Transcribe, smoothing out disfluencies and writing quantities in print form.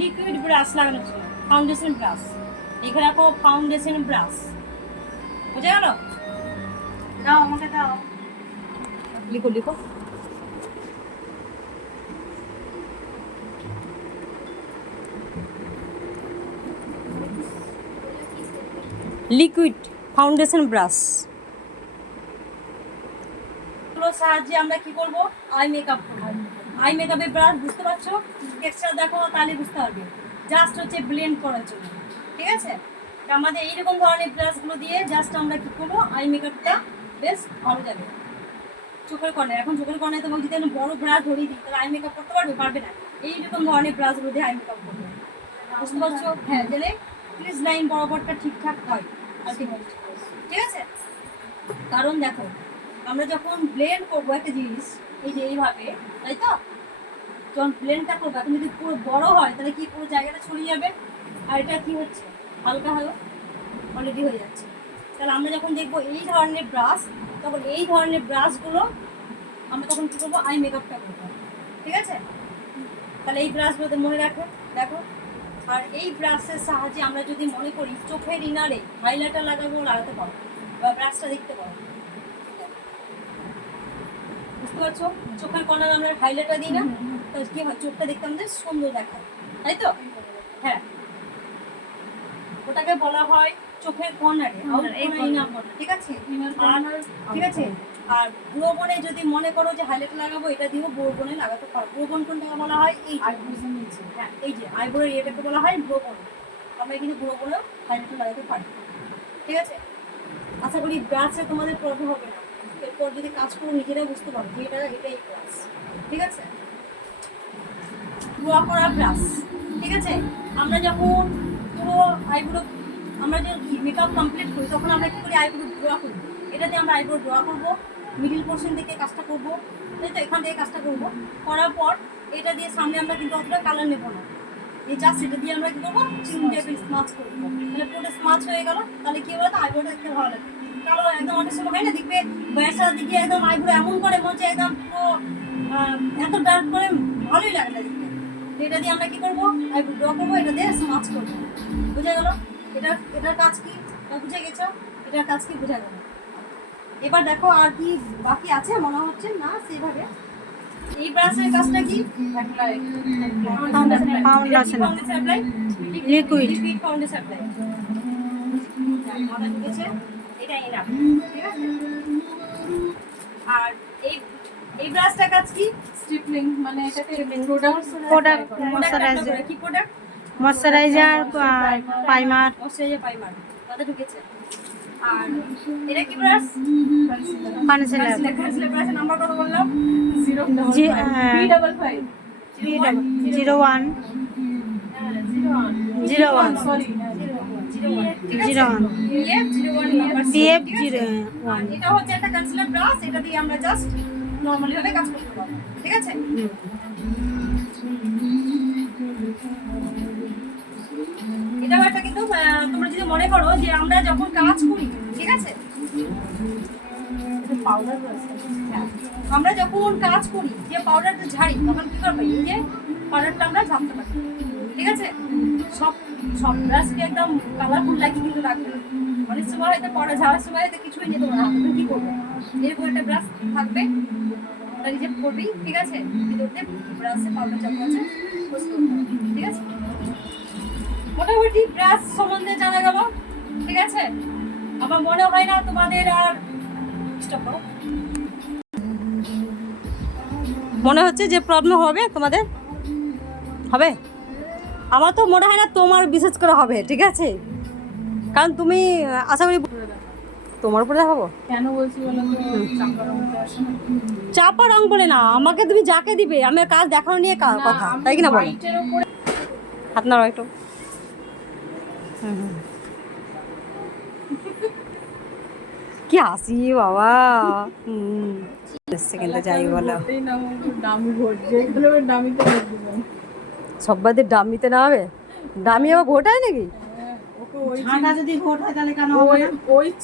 Liquid brush লাগানোর জন্য, foundation brush. এখানে রাখো ফাউন্ডেশন ব্রাশ, বুঝে গেল? দাও আমাকে দাও। লিখো লিখো। লিকুইড ফাউন্ডেশন ব্রাশ এগুলোর সাহায্যে আমরা কি করব? আই মেকআপ করব। আই মেকআপের ব্রাশ বুঝতে পারছো? টেক্সচার দেখো তাহলে বুঝতে পারবে। জাস্ট হচ্ছে ব্লেন্ড করার জন্য, ঠিক আছে? তো আমাদের এইরকম ধরনের ব্রাশগুলো দিয়ে জাস্ট আমরা কি করবো? আই মেকআপটা বেশ ভালো যাবে। চোখের কর্নার, এখন চোখের কর্নারে তোমাকে যদি আমি বড় ব্রাশ ধরিয়ে দিই তাহলে আই মেকআপ করতে পারবে? পারবে না। এইরকম ধরনের ব্রাশগুলো দিয়ে আই মেকআপ করবে, বুঝতে পারছো? হ্যাঁ, তাহলে ক্রিজ লাইন বরাবরটা ঠিকঠাক হয় আলটিমেটলি, ঠিক আছে? কারণ দেখো, আমরা যখন ব্লেন্ড করবো একটা জিনিস, এই যে এইভাবে, তাই তো? যখন ব্লেন্ডটা করবো, এখন যদি পুরো বড় হয় তাহলে কি পুরো জায়গাটা ছড়িয়ে যাবে। আর এটা কি হচ্ছে? হালকা হালকা অলরেডি হয়ে যাচ্ছে। তাহলে আমরা যখন দেখবো এই ধরনের ব্রাশ, তখন এই ধরনের ব্রাশগুলো আমরা তখন কী করবো? আই মেকআপটা করবো, ঠিক আছে? তাহলে এই ব্রাশগুলোতে মনে রাখো, দেখো। আর এই ব্রাশের সাহায্যে আমরা যদি মনে করি চোখের ইনারে হাইলাইটার লাগাতে পারো, বা ব্রাশটা দেখতে পারো, বুঝতে পারছো? চোখের কর্নার আমরা হাইলাইটার দিই না, তো কি হয়? চোখটা দেখতে আমাদের সুন্দর দেখায়, তাই তো? হ্যাঁ, ওটাকে বলা হয় চোখের কর্নারে, ঠিক আছে? ঠিক আছে। আর ব্রো বনে যদি মনে করো যে হাইলাইটার লাগাবো, এটা দিয়েও ব্রো বনে লাগাতে পারো। ব্রো বন কোনটাকে বলা হয়? এই হ্যাঁ, এই যে আইব্রোর এটাকে বলা হয় ব্রো বন। আমরা কিন্তু ব্রো বনেও হাইলাইটার লাগাতে পারি, ঠিক আছে? আশা করি ব্রাশে তোমাদের প্রবলেম হবে না। এরপর যদি কাজ করো নিজেরা বুঝতে পারো যে এটাই ব্রাশ, ঠিক আছে? ড্র করা ব্রাশ, ঠিক আছে? আমরা যখন পুরো আইব্রো, আমরা যে মেকআপ কমপ্লিট করি তখন আমরা কী করি? আইব্রো ড্র করি। এটাতে আমরা আইব্রো ড্র করবো, মিডিল পোর্শন থেকে কাজটা করবো, তাই তো? এখান থেকে কাজটা করবো, করার পর এটা দিয়ে সামনে আমরা কিন্তু অতটা কালার নেবো না। এই জাস্ট এটা দিয়ে আমরা কী করবো? চিন টেবিল স্মাচ করবো। তাহলে পুরোটা স্মাচ হয়ে গেল, তাহলে কী বলতো? আইব্রোটা দেখতে ভালো লাগে। কালো একদম অনেক সময় হয় না, দেখবে বয়সের দিকে একদম আইব্রো এমন করে মনে হচ্ছে একদম পুরো এত ডার্ক করে, ভালোই লাগে না দেখতে। এটা দিয়ে আমরা কি করবো? আইব্রো ড্র করবো, এটা দিয়ে স্মাচ করবো, বুঝা গেল? এটার কাজ কি বুঝে গেছো? এটার কাজ কি বোঝা গেল? এবার দেখো আর কি বাকি আছে মনে হচ্ছে না সেভাবে। এই ব্রাশের কাজটা কি? Foundation liquid. Liquid foundation apply. মাথা ঢুকেছে, এটা এনাফ, ঠিক আছে? আর এই ব্রাশটার কাজ কি? স্ট্রিপলিং, মানে এটাতে প্রোডাক্ট ময়শ্চারাইজার, কি product? Moisturiser, primer, moisturiser primer. মাথা ঢুকেছে। আর এটা কি ব্রাশ? কনসিলার, কনসিলার ব্রাশের নাম্বার কত বললাম? 055 01 01 সরি 01 PF 01। এটা হচ্ছে একটা কনসিলার ব্রাশ, এটা দিয়ে আমরা জাস্ট নরমালি ভাবে কাজ করতে পারবো, ঠিক আছে? এটাও একটা কিন্তু তোমরা যদি মনে করো যে আমরা যখন কাজ করি, ঠিক আছে? পাউডার আছে। আমরা যখন কাজ করি যে পাউডারটা ঝাড়ি, তখন কি করবো? এই যে পাউডারটা আমরা ঝাড়তে পারি, ঠিক আছে? সব সব ব্রাশকে একদম কালারফুল লাগিয়ে কিন্তু রাখবে না। অনেক সময় হয়তো পাউডার ঝাড়ার সময় হয়তো কিছুই নিতে পারবে না, তখন কি করবে? এরকম একটা ব্রাশ থাকবে, ওটা নিজে করবি, ঠিক আছে? ভিতরতে ব্রাশে পাউডার যখন আছে ইউজ করতে হবে, ঠিক আছে? মোটামুটি ব্রাশ সম্বন্ধে জানা গেল, ঠিক আছে? আমার মনে হয় না তোমাদের আর স্টপ করো, মনে হচ্ছে যে প্রবলেম হবে তোমাদের, হবে? আমার তো মনে হয় না তোমার বিশেষ করে হবে, ঠিক আছে? কারণ তুমি আশা করি তোমার উপরে দেখাবো। কেন বলছি বলো তো? চাপা রঙটা আসে না। চাপা রং বলে না, আমাকে তুমি যাকে দিবে, আমি কাজ দেখানো নিয়ে কথা, তাই কিনা বলো? হোয়াইটের উপরে হাত নাড়ো একটু। কি হাসি বাবা! সেকেন্ডে যাই বলো, ভোটেই না, দামি ভোট, যেগুলো দামিতে ভোট দিবেন। সব্বাদের ডামিতে না হবে? ডামি আবার ভোট হয় নাকি? ওকে ওই ঝাঁটা যদি ভোট হয় তাহলে কেন হবে না? ওই